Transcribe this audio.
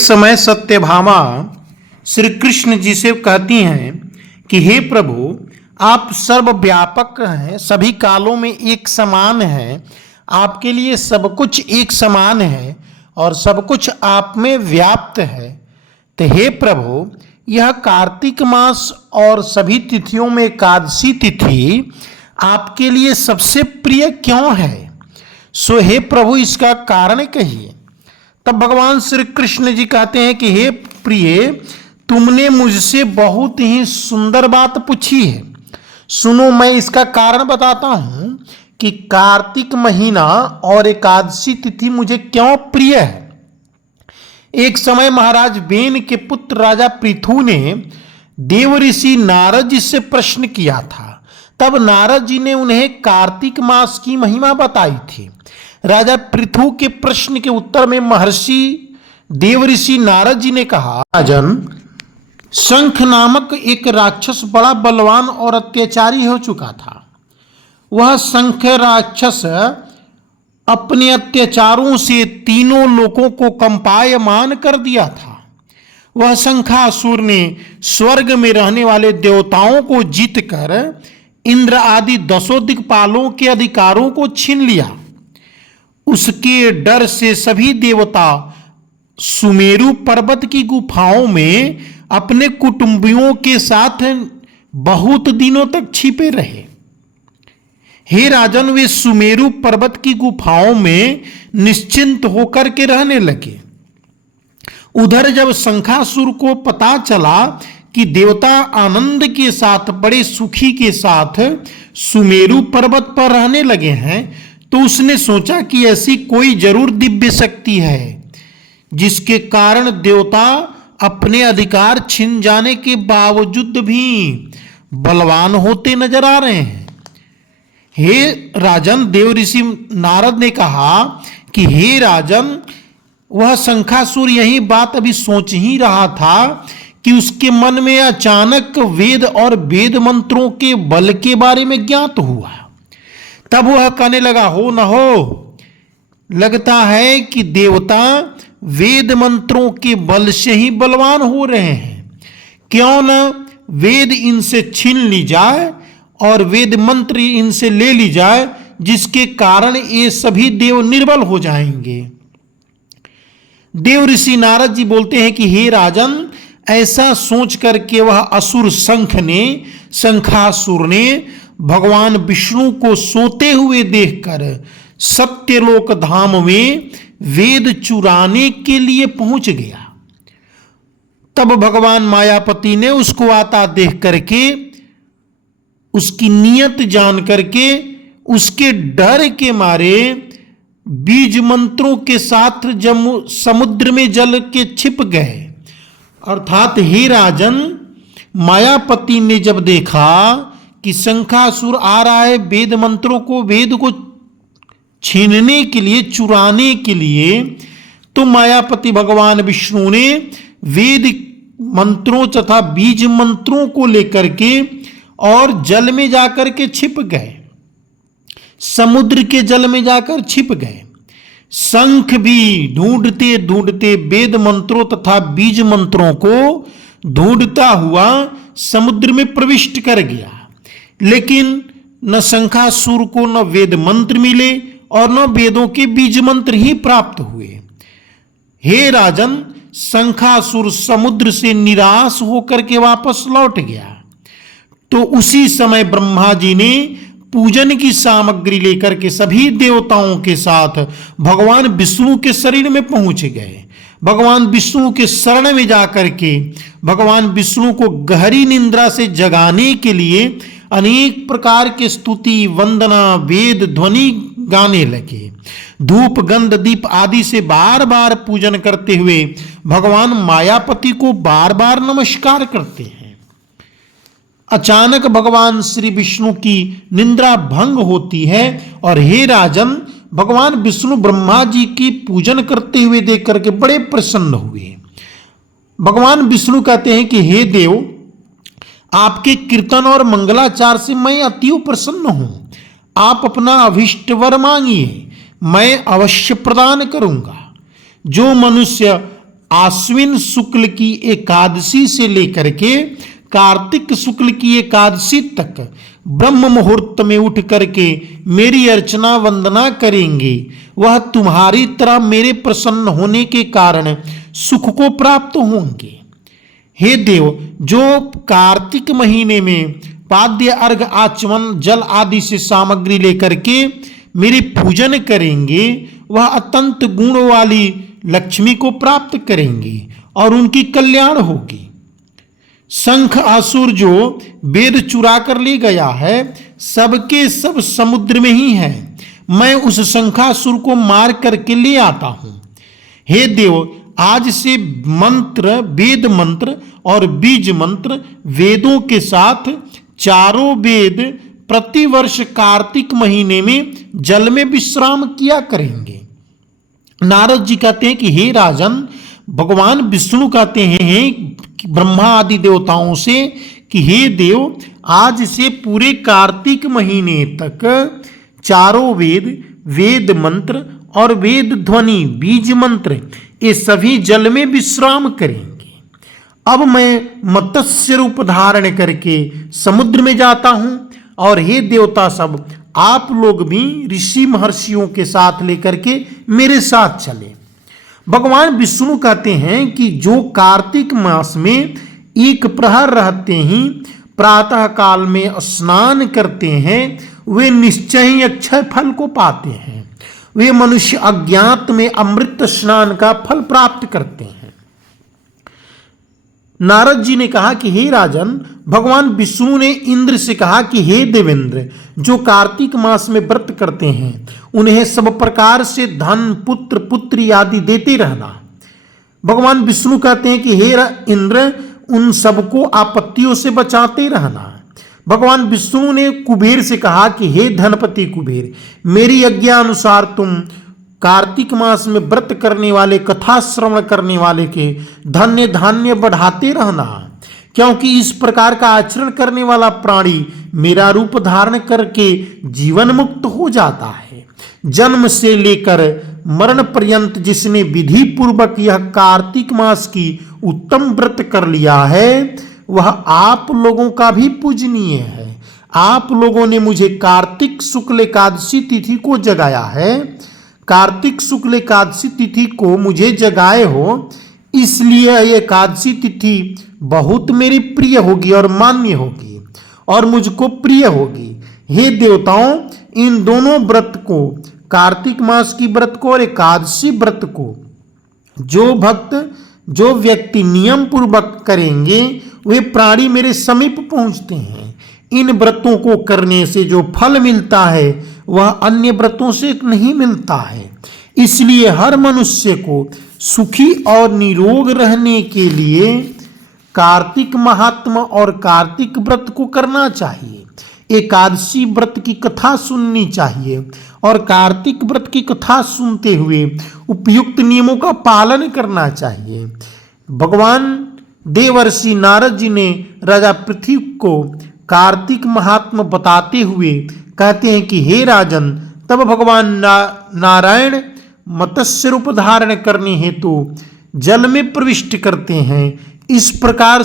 समय सत्यभामा श्री कृष्ण जी से कहती हैं कि हे प्रभु, आप सर्वव्यापक हैं, सभी कालों में एक समान हैं, आपके लिए सब कुछ एक समान है और सब कुछ आप में व्याप्त है। तो हे प्रभु, यह कार्तिक मास और सभी तिथियों में एकादशी तिथि आपके लिए सबसे प्रिय क्यों है? सो हे प्रभु, इसका कारण कहिए। तब भगवान श्री कृष्ण जी कहते हैं कि हे प्रिय, तुमने मुझसे बहुत ही सुंदर बात पूछी है। सुनो, मैं इसका कारण बताता हूं कि कार्तिक महीना और एकादशी तिथि मुझे क्यों प्रिय है। एक समय महाराज बेन के पुत्र राजा पृथु ने देव ऋषि नारद जी से प्रश्न किया था। तब नारद जी ने उन्हें कार्तिक मास की महिमा बताई थी। राजा पृथु के प्रश्न के उत्तर में महर्षि देव ऋषि नारद जी ने कहा, राजन, शंख नामक एक राक्षस बड़ा बलवान और अत्याचारी हो चुका था। वह शंख राक्षस अपने अत्याचारों से तीनों लोकों को कंपायमान कर दिया था। वह शंखासुर ने स्वर्ग में रहने वाले देवताओं को जीतकर इंद्र आदि 10 दिक्पालों के अधिकारों को छीन लिया। उसके डर से सभी देवता सुमेरु पर्वत की गुफाओं में अपने कुटुंबियों के साथ बहुत दिनों तक छिपे रहे। हे राजन, वे सुमेरु पर्वत की गुफाओं में निश्चिंत होकर के रहने लगे। उधर जब शंखासुर को पता चला कि देवता आनंद के साथ, बड़े सुखी के साथ सुमेरु पर्वत पर रहने लगे हैं, तो उसने सोचा कि ऐसी कोई जरूर दिव्य शक्ति है जिसके कारण देवता अपने अधिकार छिन जाने के बावजूद भी बलवान होते नजर आ रहे हैं। हे राजन, देव ऋषि नारद ने कहा कि हे राजन, वह शंखासुर यही बात अभी सोच ही रहा था कि उसके मन में अचानक वेद और वेद मंत्रों के बल के बारे में ज्ञात हुआ। तब वह कहने लगा, हो न हो, लगता है कि देवता वेद मंत्रों के बल से ही बलवान हो रहे हैं। क्यों न वेद इनसे छीन ली जाए और वेद मंत्र इनसे ले ली जाए, जिसके कारण ये सभी देव निर्बल हो जाएंगे। देव ऋषि नारद जी बोलते हैं कि हे राजन, ऐसा सोच करके वह असुर शंखासुर ने भगवान विष्णु को सोते हुए देखकर सत्यलोक धाम में वेद चुराने के लिए पहुंच गया। तब भगवान मायापति ने उसको आता देख करके, उसकी नियत जान करके, उसके डर के मारे बीज मंत्रों के साथ समुद्र में जल के छिप गए। अर्थात हे राजन, मायापति ने जब देखा कि शंखासुर आ रहा है वेद मंत्रों को, वेद को छीनने के लिए, चुराने के लिए, तो मायापति भगवान विष्णु ने वेद मंत्रों तथा बीज मंत्रों को लेकर के और जल में जाकर के छिप गए, समुद्र के जल में जाकर छिप गए। शंख भी ढूंढते ढूंढते वेद मंत्रों तथा बीज मंत्रों को ढूंढता हुआ समुद्र में प्रविष्ट कर गया, लेकिन न शंखासुर को न वेद मंत्र मिले और न वेदों के बीज मंत्र ही प्राप्त हुए। हे राजन, शंखासुर समुद्र से निराश होकर के वापस लौट गया। तो उसी समय ब्रह्मा जी ने पूजन की सामग्री लेकर के सभी देवताओं के साथ भगवान विष्णु के शरीर में पहुंच गए। भगवान विष्णु के शरण में जाकर के भगवान विष्णु को गहरी निंद्रा से जगाने के लिए अनेक प्रकार के स्तुति, वंदना, वेद ध्वनि गाने लगे। धूप, गंध, दीप आदि से बार बार पूजन करते हुए भगवान मायापति को बार बार नमस्कार करते हैं। अचानक भगवान श्री विष्णु की निंद्रा भंग होती है और हे राजन, भगवान विष्णु ब्रह्मा जी की पूजन करते हुए देख करके बड़े प्रसन्न हुए। भगवान विष्णु कहते हैं कि हे देव, आपके कीर्तन और मंगलाचार से मैं अति प्रसन्न हूं। आप अपना अभिष्ट वर मांगिए, मैं अवश्य प्रदान करूंगा। जो मनुष्य आश्विन शुक्ल की एकादशी से लेकर के कार्तिक शुक्ल की एकादशी तक ब्रह्म मुहूर्त में उठ करके मेरी अर्चना वंदना करेंगे, वह तुम्हारी तरह मेरे प्रसन्न होने के कारण सुख को प्राप्त होंगे। हे देव, जो कार्तिक महीने में पाद्य अर्घ आचमन जल आदि से सामग्री लेकर के मेरी पूजन करेंगे, वह अत्यंत गुण वाली लक्ष्मी को प्राप्त करेंगे और उनकी कल्याण होगी। शंख असुर जो वेद चुरा कर ले गया है, सबके सब समुद्र में ही है। मैं उस शंखासुर को मार करके ले आता हूं। हे देव, आज से मंत्र, वेद मंत्र और बीज मंत्र, वेदों के साथ चारों वेद प्रतिवर्ष कार्तिक महीने में जल में विश्राम किया करेंगे। नारद जी कहते हैं कि हे राजन, भगवान विष्णु कहते हैं ब्रह्मा आदि देवताओं से कि हे देव, आज से पूरे कार्तिक महीने तक चारों वेद, वेद मंत्र और वेद ध्वनि, बीज मंत्र, ये सभी जल में विश्राम करेंगे। अब मैं मत्स्य रूप धारण करके समुद्र में जाता हूं और हे देवता सब, आप लोग भी ऋषि महर्षियों के साथ लेकर के मेरे साथ चले। भगवान विष्णु कहते हैं कि जो कार्तिक मास में एक प्रहर रहते ही प्रातः काल में स्नान करते हैं, वे निश्चय ही अक्षय फल को पाते हैं। वे मनुष्य अज्ञात में अमृत स्नान का फल प्राप्त करते हैं। नारद जी ने कहा कि हे राजन, भगवान विष्णु ने इंद्र से कहा कि हे देवेंद्र, जो कार्तिक मास में व्रत करते हैं उन्हें सब प्रकार से धन, पुत्र, पुत्री आदि देते रहना। भगवान विष्णु कहते हैं कि हे इंद्र, उन सबको आपत्तियों से बचाते रहना। भगवान विष्णु ने कुबेर से कहा कि हे धनपति कुबेर, मेरी आज्ञा अनुसार तुम कार्तिक मास में व्रत करने वाले, कथा श्रवण करने वाले के धन्य धान्य बढ़ाते रहना, क्योंकि इस प्रकार का आचरण करने वाला प्राणी मेरा रूप धारण करके जीवन मुक्त हो जाता है। जन्म से लेकर मरण पर्यंत जिसने विधि पूर्वक यह कार्तिक मास की उत्तम व्रत कर लिया है, वह आप लोगों का भी पूजनीय है। आप लोगों ने मुझे कार्तिक शुक्ल एकादशी तिथि को जगाया है, कार्तिक शुक्ल एकादशी तिथि को मुझे जगाए हो, इसलिए यह एकादशी तिथि बहुत मेरी प्रिय होगी और मान्य होगी और मुझको प्रिय होगी। हे देवताओं, इन दोनों व्रत को, कार्तिक मास की व्रत को और एकादशी व्रत को जो भक्त, जो व्यक्ति नियम पूर्वक करेंगे, वे प्राणी मेरे समीप पहुंचते हैं। इन व्रतों को करने से जो फल मिलता है वह अन्य व्रतों से नहीं मिलता है। इसलिए हर मनुष्य को सुखी और निरोग रहने के लिए कार्तिक महात्मा और कार्तिक व्रत को करना चाहिए। एकादशी व्रत की कथा सुननी चाहिए और कार्तिक व्रत की कथा सुनते हुए उपयुक्त नियमों का पालन करना चाहिए। भगवान देवर्षि नारद जी ने राजा पृथ्वी को कार्तिक महात्मा बताते हुए कहते हैं कि हे राजन, तब भगवान नारायण मत्स्य रूप धारण करने हेतु जल में प्रविष्ट करते हैं। इस प्रकार